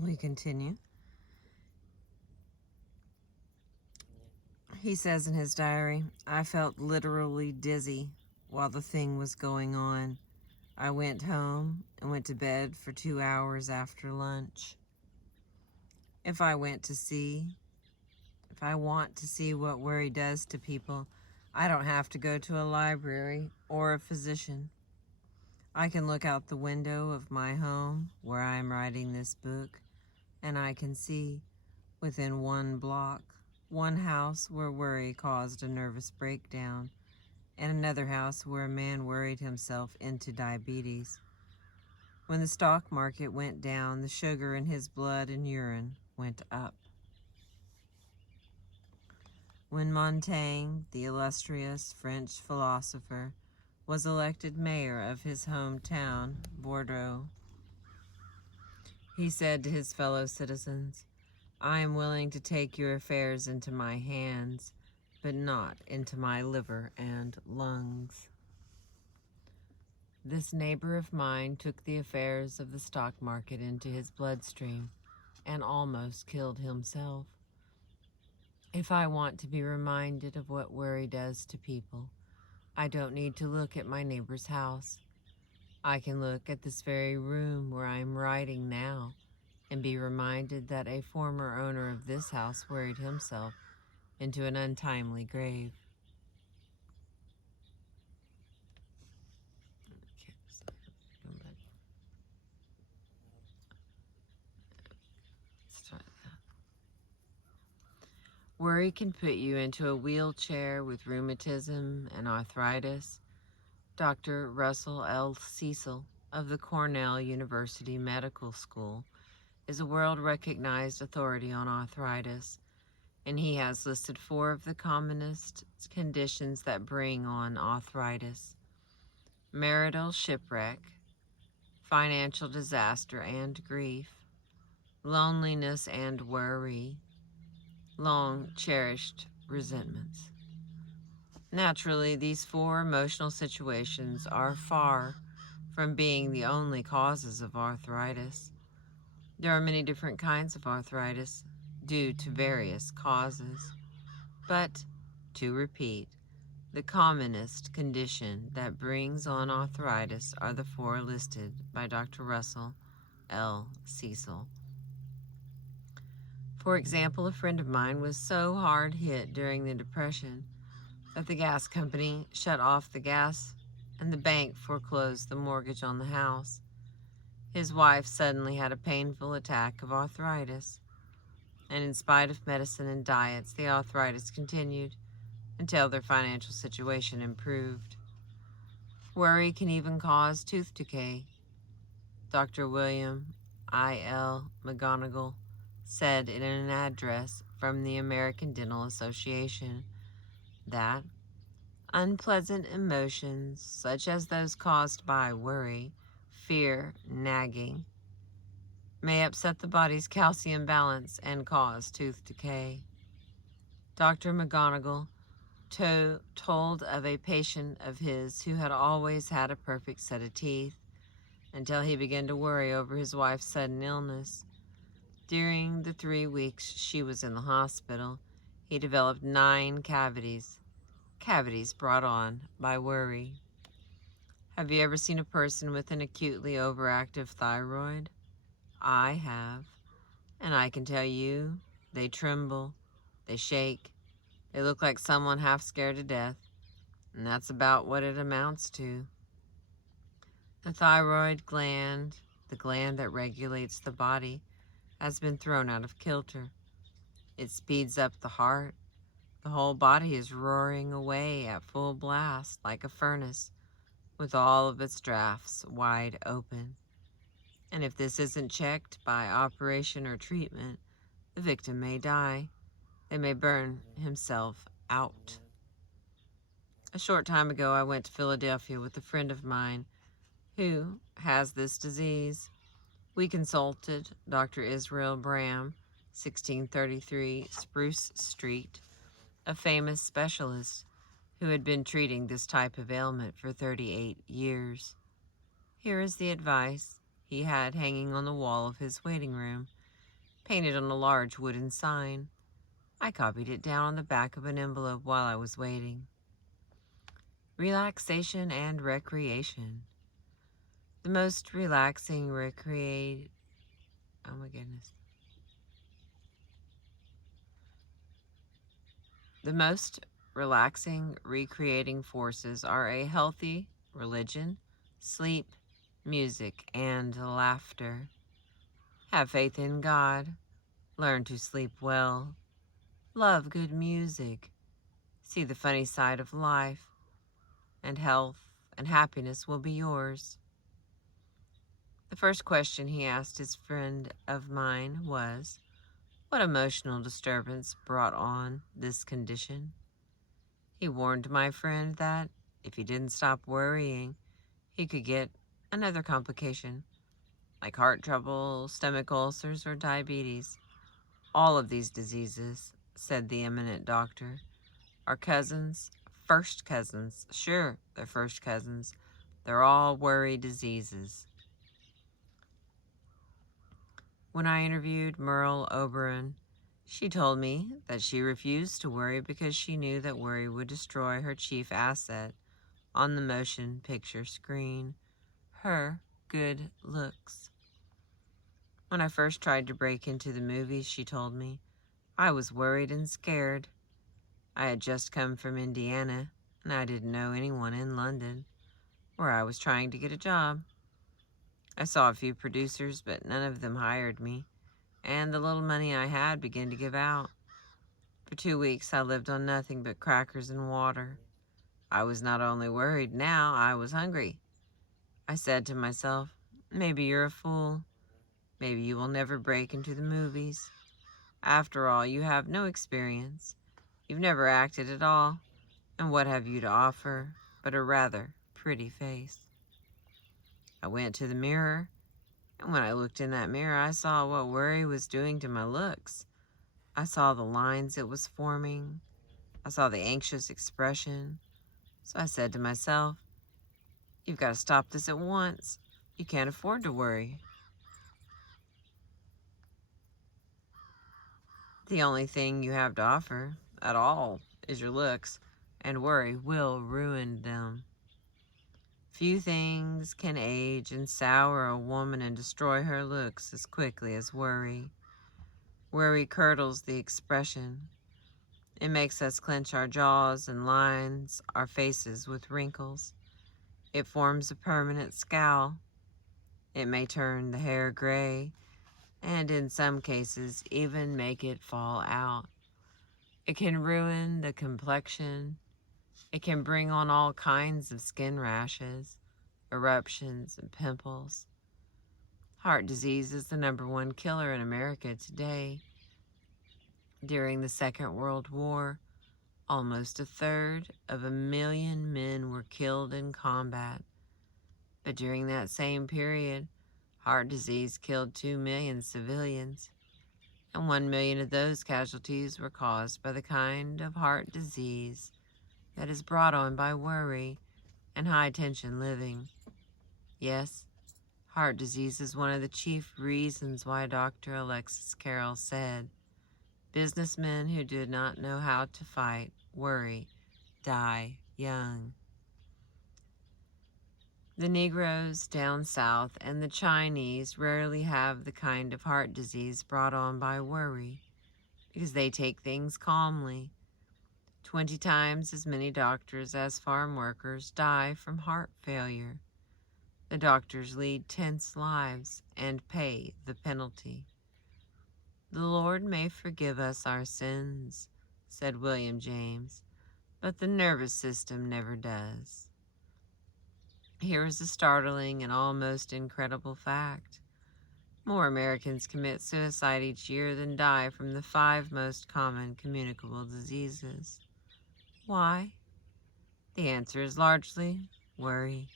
We continue. He says in his diary, I felt literally dizzy while the thing was going on. I went home and went to bed for 2 hours after lunch. If I want to see what worry does to people, I don't have to go to a library or a physician. I can look out the window of my home where I am writing this book, and I can see, within one block, one house where worry caused a nervous breakdown, and another house where a man worried himself into diabetes. When the stock market went down, the sugar in his blood and urine went up. When Montaigne, the illustrious French philosopher, was elected mayor of his hometown, Bordeaux, he said to his fellow citizens, I am willing to take your affairs into my hands, but not into my liver and lungs. This neighbor of mine took the affairs of the stock market into his bloodstream and almost killed himself. If I want to be reminded of what worry does to people, I don't need to look at my neighbor's house. I can look at this very room where I am writing now and be reminded that a former owner of this house worried himself into an untimely grave. Worry can put you into a wheelchair with rheumatism and arthritis. Dr. Russell L. Cecil of the Cornell University Medical School is a world-recognized authority on arthritis, and he has listed 4 of the commonest conditions that bring on arthritis: marital shipwreck, financial disaster and grief, loneliness and worry, long-cherished resentments. Naturally, these 4 emotional situations are far from being the only causes of arthritis. There are many different kinds of arthritis due to various causes. But, to repeat, the commonest condition that brings on arthritis are the 4 listed by Dr. Russell L. Cecil. For example, a friend of mine was so hard hit during the Depression that the gas company shut off the gas and the bank foreclosed the mortgage on the house. His wife suddenly had a painful attack of arthritis, and in spite of medicine and diets, the arthritis continued until their financial situation improved. Worry can even cause tooth decay. Dr. William I.L. McGonigal said in an address from the American Dental Association that unpleasant emotions, such as those caused by worry, fear, nagging, may upset the body's calcium balance and cause tooth decay. Dr. McGonigal told of a patient of his who had always had a perfect set of teeth until he began to worry over his wife's sudden illness. During the 3 weeks she was in the hospital, he developed 9 cavities brought on by worry. Have you ever seen a person with an acutely overactive thyroid? I have, and I can tell you, they tremble, they shake, they look like someone half scared to death, and that's about what it amounts to. The thyroid gland, the gland that regulates the body, has been thrown out of kilter. It speeds up the heart. The whole body is roaring away at full blast like a furnace, with all of its drafts wide open. And if this isn't checked by operation or treatment, the victim may die. They may burn himself out. A short time ago, I went to Philadelphia with a friend of mine who has this disease. We consulted Dr. Israel Bram, 1633 Spruce Street, a famous specialist who had been treating this type of ailment for 38 years. Here is the advice he had hanging on the wall of his waiting room painted on a large wooden sign. I copied it down on the back of an envelope while I was waiting. Relaxation and recreation. The most relaxing oh my goodness. The most relaxing recreating forces are a healthy religion, sleep, music, and laughter. Have faith in God. Learn to sleep well. Love good music. See the funny side of life. And health and happiness will be yours. The first question he asked his friend of mine was, what emotional disturbance brought on this condition? He warned my friend that if he didn't stop worrying, he could get another complication, like heart trouble, stomach ulcers, or diabetes. All of these diseases, said the eminent doctor, are cousins, first cousins. Sure, they're first cousins. They're all worry diseases. When I interviewed Merle Oberon, she told me that she refused to worry because she knew that worry would destroy her chief asset on the motion picture screen, her good looks. When I first tried to break into the movies, she told me, I was worried and scared. I had just come from Indiana, and I didn't know anyone in London, where I was trying to get a job. I saw a few producers, but none of them hired me, and the little money I had began to give out. For 2 weeks, I lived on nothing but crackers and water. I was not only worried now, I was hungry. I said to myself, maybe you're a fool. Maybe you will never break into the movies. After all, you have no experience. You've never acted at all. And what have you to offer but a rather pretty face? I went to the mirror, and when I looked in that mirror, I saw what worry was doing to my looks. I saw the lines it was forming. I saw the anxious expression. So I said to myself, you've got to stop this at once. You can't afford to worry. The only thing you have to offer at all is your looks, and worry will ruin them. Few things can age and sour a woman and destroy her looks as quickly as worry. Worry curdles the expression. It makes us clench our jaws and lines our faces with wrinkles. It forms a permanent scowl. It may turn the hair gray, and in some cases even make it fall out. It can ruin the complexion. It can bring on all kinds of skin rashes, eruptions, and pimples. Heart disease is the #1 killer in America today. During the Second World War, almost 1/3 of 1,000,000 men were killed in combat. But during that same period, heart disease killed 2 million civilians, and 1 million of those casualties were caused by the kind of heart disease that is brought on by worry and high-tension living. Yes, heart disease is one of the chief reasons why Dr. Alexis Carrel said, businessmen who do not know how to fight worry die young. The Negroes down south and the Chinese rarely have the kind of heart disease brought on by worry because they take things calmly. 20 times as many doctors as farm workers die from heart failure. The doctors lead tense lives and pay the penalty. The Lord may forgive us our sins, said William James, but the nervous system never does. Here is a startling and almost incredible fact. More Americans commit suicide each year than die from the 5 most common communicable diseases. Why? The answer is largely worry.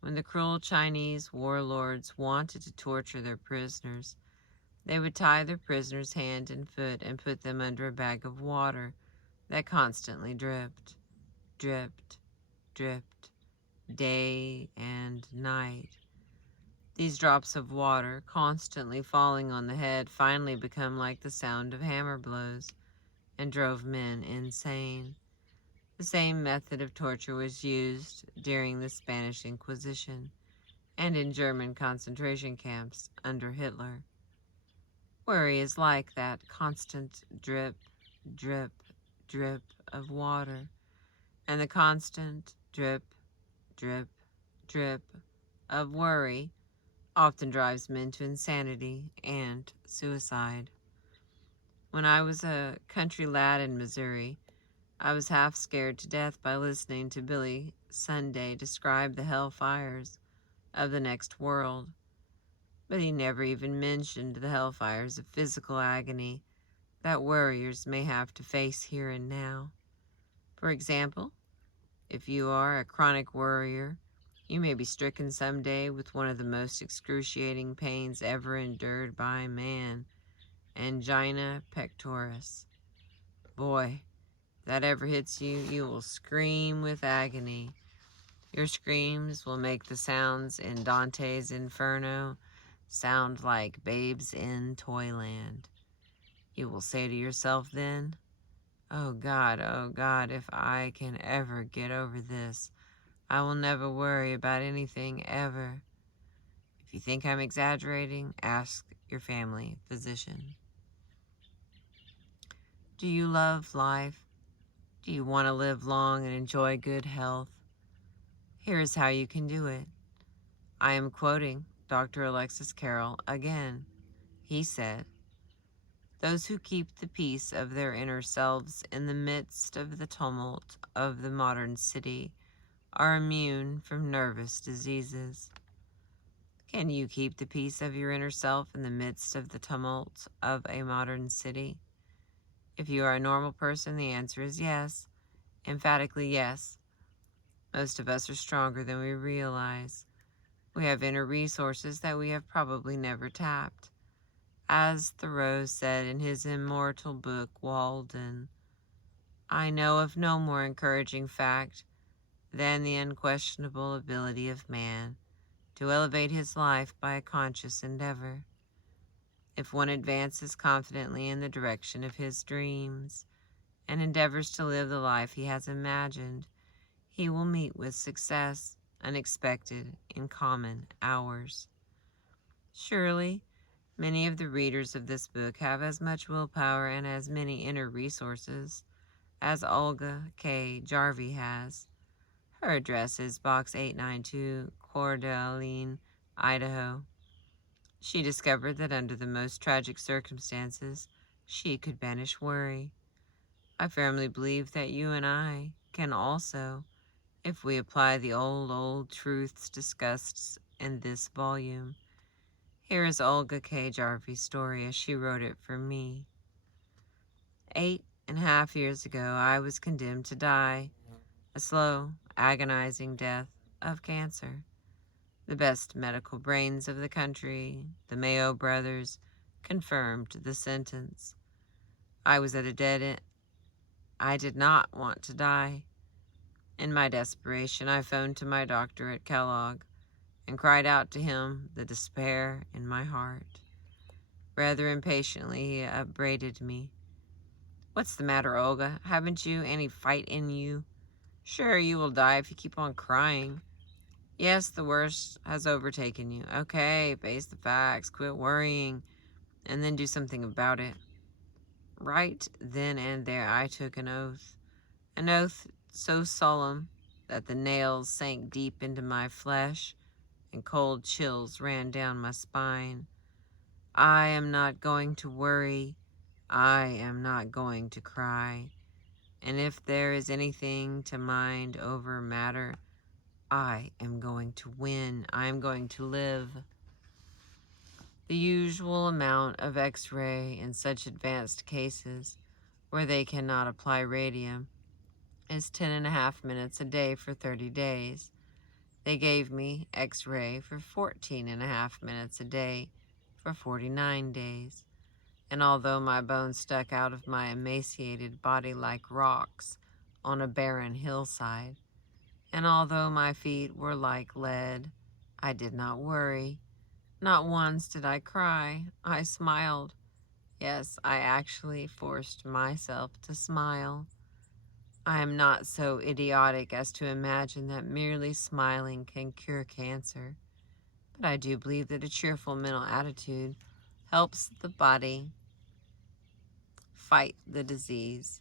When the cruel Chinese warlords wanted to torture their prisoners, they would tie their prisoners hand and foot and put them under a bag of water that constantly dripped, dripped, dripped, day and night. These drops of water, constantly falling on the head, finally become like the sound of hammer blows and drove men insane. The same method of torture was used during the Spanish Inquisition and in German concentration camps under Hitler. Worry is like that constant drip, drip, drip of water, and the constant drip, drip, drip of worry often drives men to insanity and suicide. When I was a country lad in Missouri, I was half scared to death by listening to Billy Sunday describe the hell fires of the next world. But he never even mentioned the hellfires of physical agony that warriors may have to face here and now. For example, if you are a chronic worrier, you may be stricken someday with one of the most excruciating pains ever endured by man, angina pectoris. Boy, if that ever hits you, you will scream with agony. Your screams will make the sounds in Dante's Inferno sound like babes in Toyland. You will say to yourself then, oh God, if I can ever get over this, I will never worry about anything ever. If you think I'm exaggerating, ask your family physician. Do you love life? Do you want to live long and enjoy good health? Here is how you can do it. I am quoting Dr. Alexis Carrel again. He said, "Those who keep the peace of their inner selves in the midst of the tumult of the modern city are immune from nervous diseases." Can you keep the peace of your inner self in the midst of the tumult of a modern city? If you are a normal person, the answer is yes. Emphatically yes. Most of us are stronger than we realize. We have inner resources that we have probably never tapped. As Thoreau said in his immortal book, Walden, I know of no more encouraging fact than the unquestionable ability of man to elevate his life by a conscious endeavor. If one advances confidently in the direction of his dreams and endeavors to live the life he has imagined, he will meet with success unexpected in common hours. Surely, many of the readers of this book have as much willpower and as many inner resources as Olga K. Jarvie has. Her address is Box 892, Coeur d'Alene, Idaho. She discovered that under the most tragic circumstances, she could banish worry. I firmly believe that you and I can also, if we apply the old truths discussed in this volume. Here is Olga K. Jarvie's story as she wrote it for me. 8.5 years ago, I was condemned to die, a slow, agonizing death of cancer. The best medical brains of the country, the Mayo brothers, confirmed the sentence. I was at a dead end. I did not want to die. In my desperation, I phoned to my doctor at Kellogg and cried out to him the despair in my heart. Rather impatiently, he upbraided me. What's the matter, Olga? Haven't you any fight in you? Sure, you will die if you keep on crying. Yes, the worst has overtaken you. Okay, face the facts, quit worrying, and then do something about it. Right then and there, I took an oath so solemn that the nails sank deep into my flesh and cold chills ran down my spine. I am not going to worry. I am not going to cry. And if there is anything to mind over matter, I am going to win. I am going to live. The usual amount of X-ray in such advanced cases where they cannot apply radium is 10.5 minutes a day for 30 days. They gave me X-ray for 14.5 minutes a day for 49 days. And although my bones stuck out of my emaciated body like rocks on a barren hillside, and although my feet were like lead, I did not worry. Not once did I cry. I smiled. Yes, I actually forced myself to smile. I am not so idiotic as to imagine that merely smiling can cure cancer, but I do believe that a cheerful mental attitude helps the body fight the disease.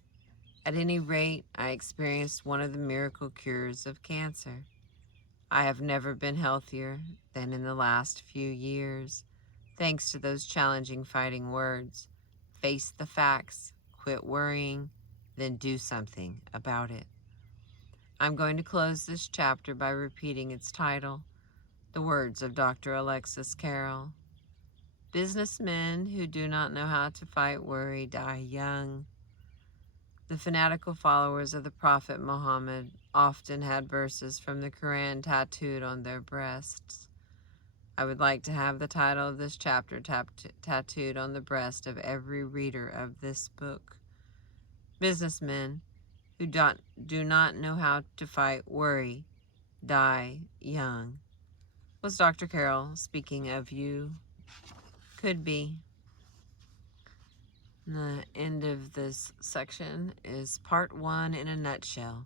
At any rate, I experienced one of the miracle cures of cancer. I have never been healthier than in the last few years, thanks to those challenging fighting words. Face the facts, quit worrying, then do something about it. I'm going to close this chapter by repeating its title, the words of Dr. Alexis Carrel. Businessmen who do not know how to fight worry die young. The fanatical followers of the Prophet Muhammad often had verses from the Quran tattooed on their breasts. I would like to have the title of this chapter tattooed on the breast of every reader of this book. Businessmen who do not know how to fight worry die young. Was Dr. Carrel speaking of you? Could be. The end of this section is part 1 in a nutshell.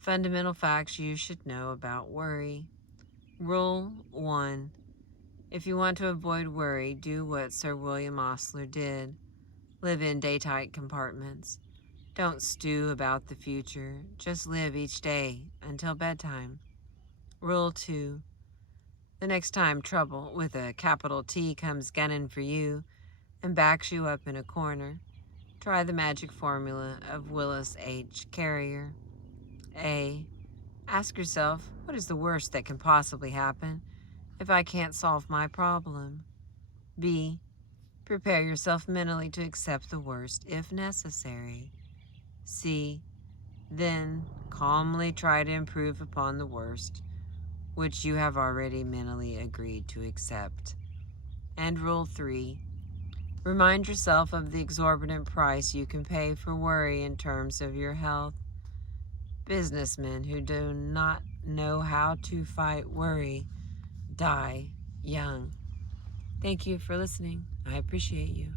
Fundamental facts you should know about worry. Rule 1. If you want to avoid worry, do what Sir William Osler did. Live in day-tight compartments. Don't stew about the future. Just live each day until bedtime. Rule 2. The next time trouble with a capital T comes gunning for you and backs you up in a corner, try the magic formula of Willis H. Carrier. A. Ask yourself, what is the worst that can possibly happen if I can't solve my problem? B. Prepare yourself mentally to accept the worst if necessary. C. Then calmly try to improve upon the worst, which you have already mentally agreed to accept. And Rule 3. Remind yourself of the exorbitant price you can pay for worry in terms of your health. Businessmen who do not know how to fight worry die young. Thank you for listening. I appreciate you.